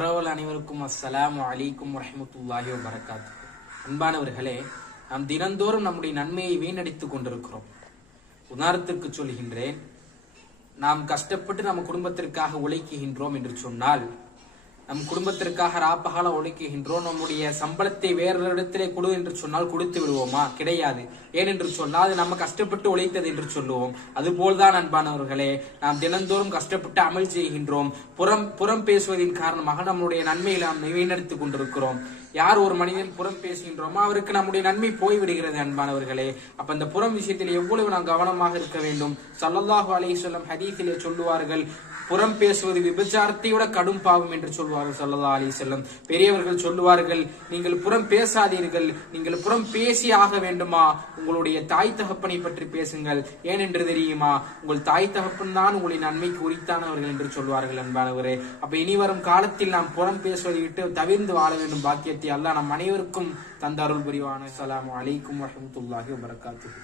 உறவுகள் அனைவருக்கும் அஸ்ஸலாமு அலைக்கும் வரஹ்மத்துல்லாஹி வபரகாத்துஹு. அன்பானவர்களே, நாம் தினந்தோறும் நம்முடைய நன்மையை வீணடித்துக் கொண்டிருக்கிறோம். உதாரணத்திற்கு சொல்கின்றேன், நாம் கஷ்டப்பட்டு நம்ம குடும்பத்திற்காக உழைக்குகின்றோம் என்று சொன்னால், நம் குடும்பத்திற்காக ராப்பகால உழைக்குகின்றோம், நம்முடைய சம்பளத்தை வேறொரு இடத்திலே கொடு என்று சொன்னால் கொடுத்து விடுவோமா? கிடையாது. ஏனென்று சொன்னால் அது நம்ம கஷ்டப்பட்டு உழைத்தது என்று சொல்லுவோம். அதுபோல்தான் அன்பானவர்களே, நாம் தினந்தோறும் கஷ்டப்பட்டு அமல் செய்கின்றோம். புறம் பேசுவதின் காரணமாக நம்முடைய நன்மையை நாம் வீணடித்துக் கொண்டிருக்கிறோம். யார் ஒரு மனிதன் புறம் பேசுகின்றோமோ அவருக்கு நம்முடைய நன்மை போய்விடுகிறது அன்பானவர்களே. அப்ப இந்த புறம் விஷயத்தில் எவ்வளவு நாம் கவனமாக இருக்க வேண்டும். ஸல்லல்லாஹு அலைஹி வஸல்லம் ஹதீஸிலே சொல்லுவார்கள், புறம் பேசுவது விபச்சாரத்தை விட கடும் பாவம் என்று சொல்வார்கள் ஸல்லல்லாஹு அலைஹி வஸல்லம். பெரியவர்கள் சொல்லுவார்கள், நீங்கள் புறம் பேசாதீர்கள், நீங்கள் புறம் பேசி ஆக வேண்டுமா உங்களுடைய தாய் தகப்பனை பற்றி பேசுங்கள். ஏனென்று தெரியுமா, உங்கள் தாய் தகப்பன் தான் உங்களின் நன்மைக்கு உரித்தானவர்கள் என்று சொல்வார்கள் அன்பானவரே. அப்ப இனி வரும் காலத்தில் நாம் புறம் பேசுவதை விட்டு தவிர்ந்து வாழ வேண்டும். பாக்கியத்தை அல்லாஹ் நம் அனைவருக்கும் தந்த அருள் புரிவான. அஸ்ஸலாமு அலைக்கும் வரஹ்மத்துல்லாஹி வபரகாத்துஹு.